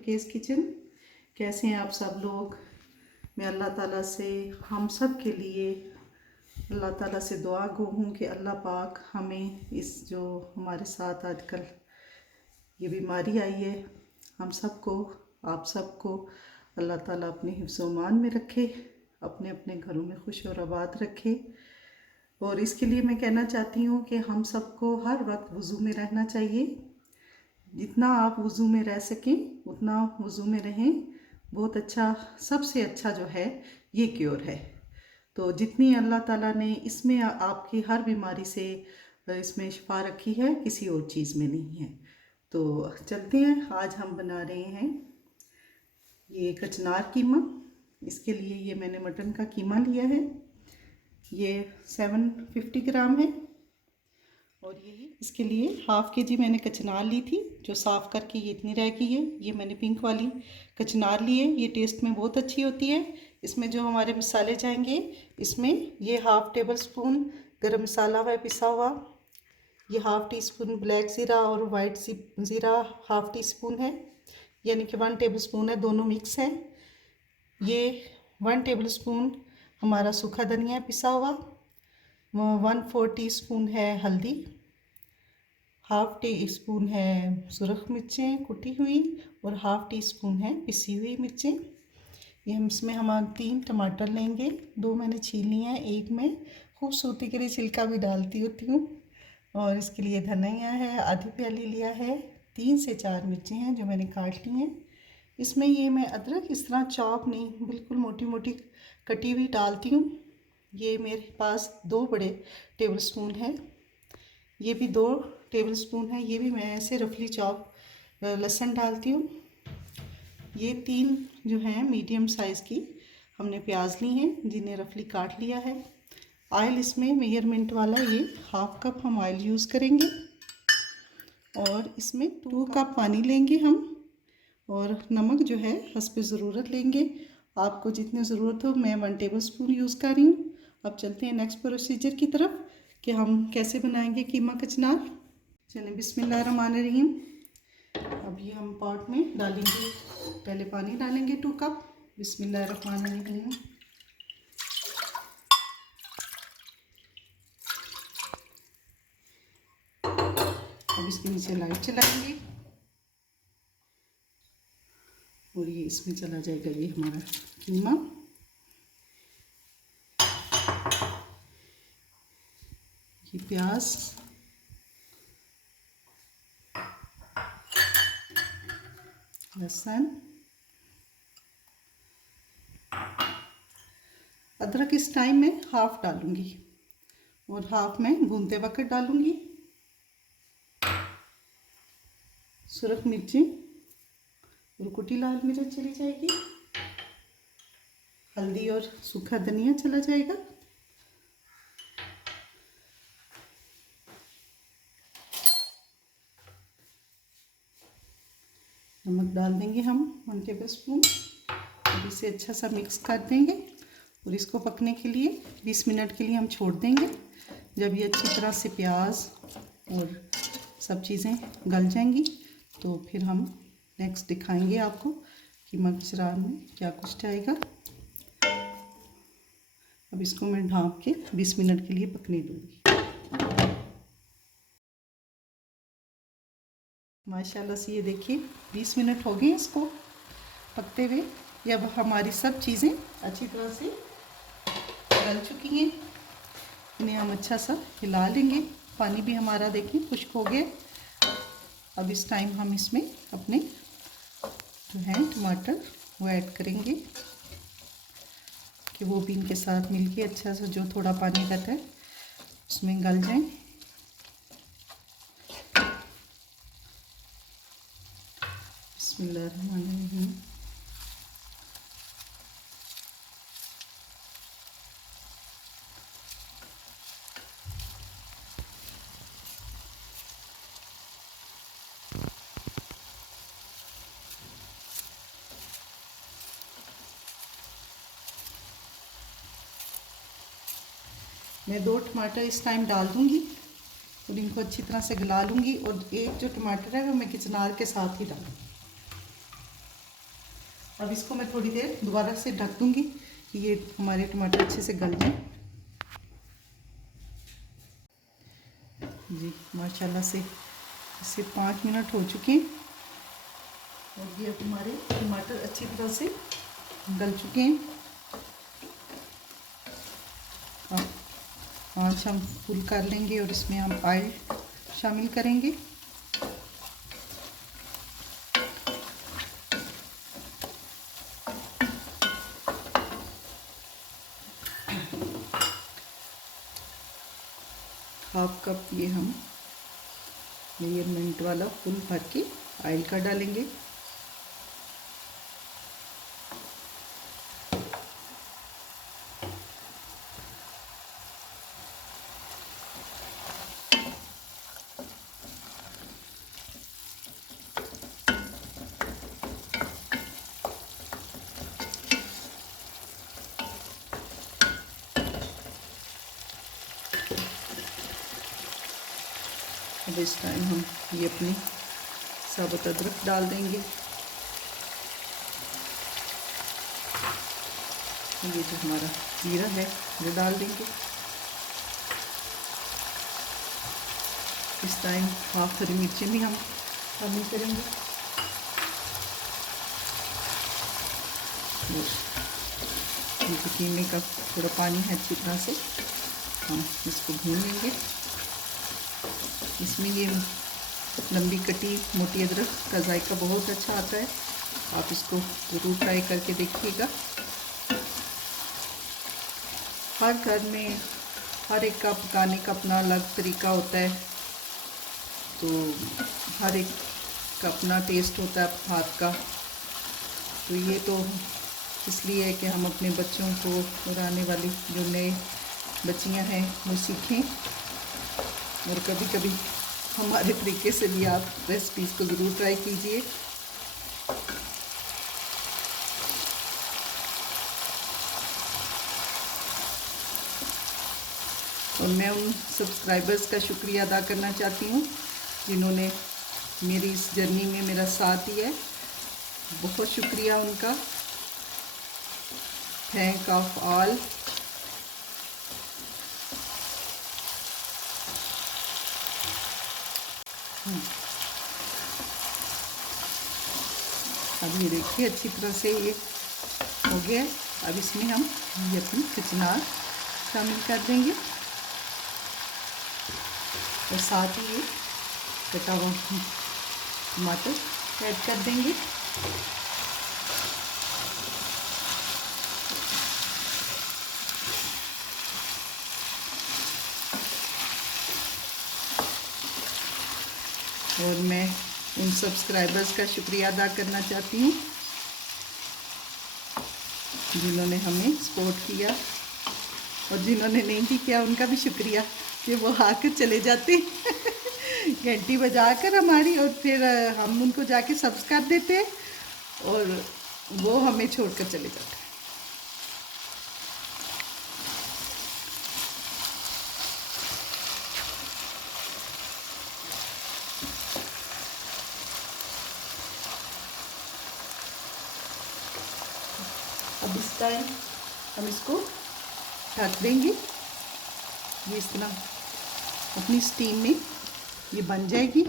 Rukesh kitchen. कैसे हैं आप सब लोग। मैं अल्लाह ताला से हम सब के लिए अल्लाह ताला से दुआ गो हूँ कि अल्लाह पाक हमें इस जो हमारे साथ आजकल ये बीमारी आई है, हम सबको आप सबको अल्लाह ताला अपने हिफ्ज़ व अमान में रखे, अपने अपने घरों में खुश और आबाद रखे। और इसके लिए मैं कहना चाहती हूँ कि हम सबको हर वक्त वज़ू में रहना चाहिए। जितना आप वज़ू में रह सकें उतना वज़ू में रहें। बहुत अच्छा, सबसे अच्छा जो है ये क्योर है। तो जितनी अल्लाह ताला ने इसमें आपकी हर बीमारी से इसमें शिफा रखी है, किसी और चीज़ में नहीं है। तो चलते हैं, आज हम बना रहे हैं ये कचनार कीमा। इसके लिए ये मैंने मटन का कीमा लिया है, ये 750 ग्राम है। और यही इसके लिए हाफ़ के जी मैंने कचनार ली थी, जो साफ़ करके ये इतनी रह गई है। ये मैंने पिंक वाली कचनार ली है, ये टेस्ट में बहुत अच्छी होती है। इसमें जो हमारे मसाले जाएंगे, इसमें ये हाफ़ टेबल स्पून गरम मसाला है पिसा हुआ, ये हाफ़ टी स्पून ब्लैक ज़ीरा और वाइट ज़ीरा हाफ़ टी स्पून है, यानी कि 1 टेबल स्पून है, दोनों मिक्स हैं। ये 1 टेबल स्पून हमारा सूखा धनिया पिसा हुआ, 1/4 टीस्पून है हल्दी, हाफ़ टी स्पून है सुरख मिर्चें कुटी हुई और हाफ़ टी स्पून है पिसी हुई मिर्चें। ये हम इसमें 3 टमाटर लेंगे, 2 मैंने छील लिए हैं, एक मैं खूबसूरती के लिए छिलका भी डालती होती हूँ। और इसके लिए धनिया है, आधी प्याली लिया है, 3 से 4 मिर्चें हैं जो मैंने काट ली हैं। इसमें ये मैं अदरक इस तरह चॉप नहीं, बिल्कुल मोटी मोटी कटी हुई डालती हूँ। ये मेरे पास 2 बड़े टेबल स्पून है, ये भी 2 टेबल स्पून है, ये भी मैं ऐसे रफली चॉप लहसुन डालती हूँ। ये 3 जो हैं मीडियम साइज़ की हमने प्याज ली हैं, जिन्हें रफली काट लिया है। ऑयल इसमें मेजरमेंट वाला ये हाफ़ कप हम ऑयल यूज़ करेंगे और इसमें 2 कप पानी लेंगे हम। और नमक जो है हस्ब ज़रूरत लेंगे, आपको जितनी ज़रूरत हो। मैं 1 टेबल स्पून यूज़ कर रही हूँ। अब चलते हैं नेक्स्ट प्रोसीजर की तरफ कि हम कैसे बनाएंगे कीमा कचनार। चलें, बिस्मिल्लाहिर्रहमानिर्रहीम। अब ये हम पॉट में डालेंगे, पहले पानी डालेंगे 2 कप। बिस्मिल्लाहिर्रहमानिर्रहीम। अब इसके नीचे लाइट चलाएंगे और ये इसमें चला जाएगा ये हमारा कीमा। ये प्याज, लहसुन, अदरक इस टाइम में हाफ़ डालूंगी और हाफ़ में भूनते वक्त डालूंगी। सुरख मिर्ची और कुटी लाल मिर्च चली जाएगी, हल्दी और सूखा धनिया चला जाएगा। नमक डाल देंगे हम 1 टेबल स्पून और इसे अच्छा सा मिक्स कर देंगे और इसको पकने के लिए 20 मिनट के लिए हम छोड़ देंगे। जब ये अच्छी तरह से प्याज और सब चीज़ें गल जाएंगी तो फिर हम नेक्स्ट दिखाएंगे आपको कीमा कचनार में क्या कुछ जाएगा। अब इसको मैं ढाँप के 20 मिनट के लिए पकने दूँगी। माशाल्लाह से ये देखिए 20 मिनट हो गए इसको पकते हुए। ये अब हमारी सब चीज़ें अच्छी तरह से गल चुकी हैं, इन्हें हम अच्छा सा हिला लेंगे। पानी भी हमारा देखिए खुश्क हो गया। अब इस टाइम हम इसमें अपने जो है टमाटर वो ऐड करेंगे कि वो भी इनके साथ मिलके अच्छा सा जो थोड़ा पानी रहता है उसमें गल जाए। बिस्मिल्लाहिर्रहमानिर्रहीम। मैं 2 टमाटर इस टाइम डाल दूँगी और इनको अच्छी तरह से गला लूँगी। और एक जो टमाटर है वो मैं कचनार के साथ ही डालूँगी। अब इसको मैं थोड़ी देर दोबारा से ढक दूंगी कि ये हमारे टमाटर अच्छे से गल जाएं। जी माशाल्लाह से इसे 5 मिनट हो चुके हैं और ये अब हमारे टमाटर अच्छी तरह से गल चुके हैं। अब आँच हम फुल कर लेंगे और इसमें हम ऑयल शामिल करेंगे। हाफ कप ये हम मेजरमेंट वाला फुल भर के ऑयल का डालेंगे। अब इस टाइम हम ये अपनी साबुत अदरक डाल देंगे। ये जो हमारा जीरा है वो डाल देंगे। इस टाइम हाफ हरी मिर्चें भी हम शामिल करेंगे। ये कीमे का थोड़ा पानी है अच्छी तरह से हम इसको भून लेंगे। इसमें ये लंबी कटी मोटी अदरक का जायका बहुत अच्छा आता है, आप इसको ज़रूर ट्राई करके देखिएगा। हर घर में हर एक का पकाने का अपना अलग तरीका होता है, तो हर एक का अपना टेस्ट होता है हाथ का। तो ये तो इसलिए है कि हम अपने बच्चों को और आने वाली जो नए बच्चियां हैं वो सीखें, और कभी कभी हमारे तरीके से भी आप रेसिपीज़ को ज़रूर ट्राई कीजिए। और मैं उन सब्सक्राइबर्स का शुक्रिया अदा करना चाहती हूँ जिन्होंने मेरी इस जर्नी में मेरा साथ दिया है। बहुत शुक्रिया उनका। Thank of all. अब ये देखिए अच्छी तरह से ये हो गया। अब इसमें हम ये अपनी कचनार शामिल कर देंगे और साथ ही ये कटा हुआ टमाटर ऐड कर देंगे। और मैं उन सब्सक्राइबर्स का शुक्रिया अदा करना चाहती हूँ जिन्होंने हमें सपोर्ट किया, और जिन्होंने नहीं भी किया उनका भी शुक्रिया कि वो आकर चले जाते घंटी बजाकर हमारी, और फिर हम उनको जाके सब्स कर देते और वो हमें छोड़कर चले जाते। अब इस टाइम हम इसको ढक देंगे। ये इस तरह अपनी स्टीम में ये बन जाएगी।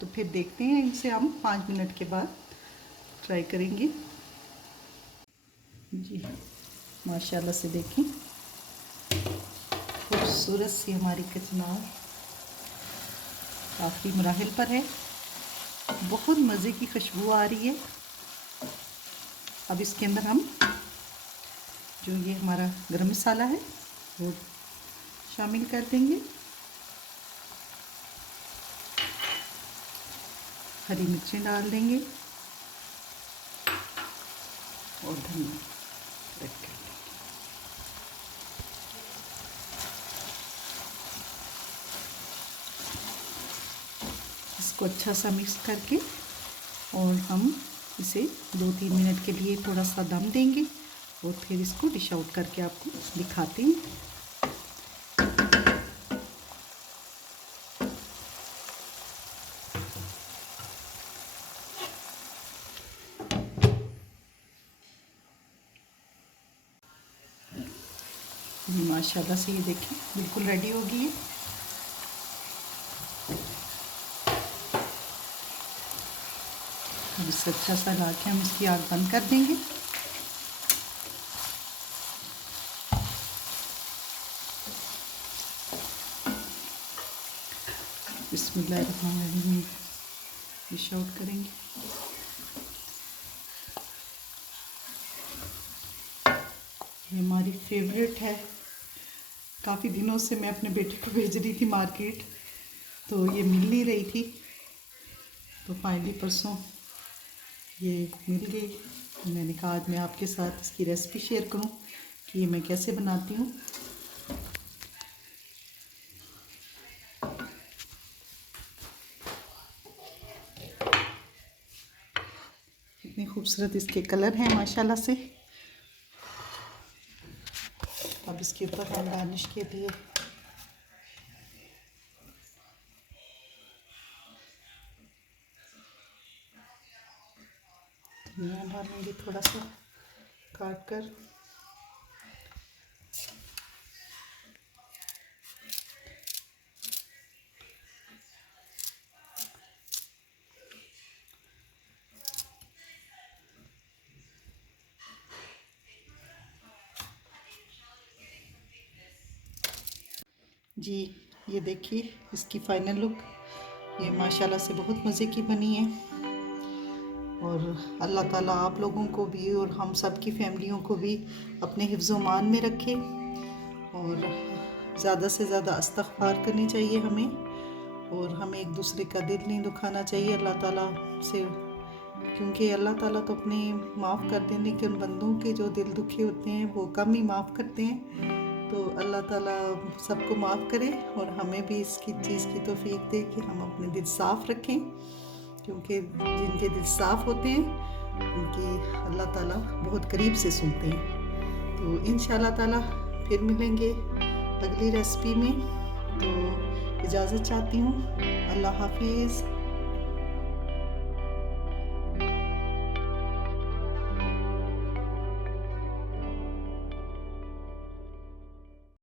तो फिर देखते हैं, इनसे हम 5 मिनट के बाद ट्राई करेंगे। जी माशाल्लाह से देखें खूबसूरत सी हमारी कचनार आखिरी मराहिल पर है। बहुत मज़े की खुशबू आ रही है। अब इसके अंदर हम जो ये हमारा गरम मसाला है वो शामिल कर देंगे। हरी मिर्चें डाल देंगे और धनिया ऐड कर देंगे। इसको अच्छा सा मिक्स करके और हम इसे 2-3 मिनट के लिए थोड़ा सा दम देंगे और फिर इसको डिश आउट करके आपको दिखाते हैं। माशाल्लाह से ये देखें बिल्कुल रेडी हो गई है। अब इसे अच्छा सा ला के हम इसकी आग बंद कर देंगे। बिस्मिल्लाहिर्रहमानिर्रहीम डिश आउट करेंगे। ये हमारी फेवरेट है, काफ़ी दिनों से मैं अपने बेटे को भेज रही थी मार्केट, तो ये मिल नहीं रही थी, तो फाइनली परसों ये मिल गई। तो मैंने कहा आज मैं आपके साथ इसकी रेसिपी शेयर करूं कि ये मैं कैसे बनाती हूँ। इतने खूबसूरत इसके कलर हैं माशाल्लाह से। अब इसके ऊपर हम गार्निश के लिए धनिया डालेंगे थोड़ा सा काट कर। जी ये देखिए इसकी फाइनल लुक, ये माशाल्लाह से बहुत मज़े की बनी है। और अल्लाह ताला आप लोगों को भी और हम सब की फैमिलियों को भी अपने हिफ्ज़-ओ-मान में रखे। और ज़्यादा से ज़्यादा इस्तग़फ़ार करनी चाहिए हमें, और हमें एक दूसरे का दिल नहीं दुखाना चाहिए अल्लाह ताला से, क्योंकि अल्लाह ताला तो अपने माफ़ कर देने के उन बंदों के जो दिल दुखे होते हैं वो कम ही माफ़ करते हैं। तो अल्लाह ताला सबको माफ़ करे और हमें भी इसकी चीज़ की तौफ़ीक दे कि हम अपने दिल साफ़ रखें, क्योंकि जिनके दिल साफ़ होते हैं उनकी अल्लाह ताला बहुत करीब से सुनते हैं। तो इंशाअल्लाह ताला फिर मिलेंगे अगली रेसिपी में। तो इजाज़त चाहती हूँ। अल्लाह हाफिज़।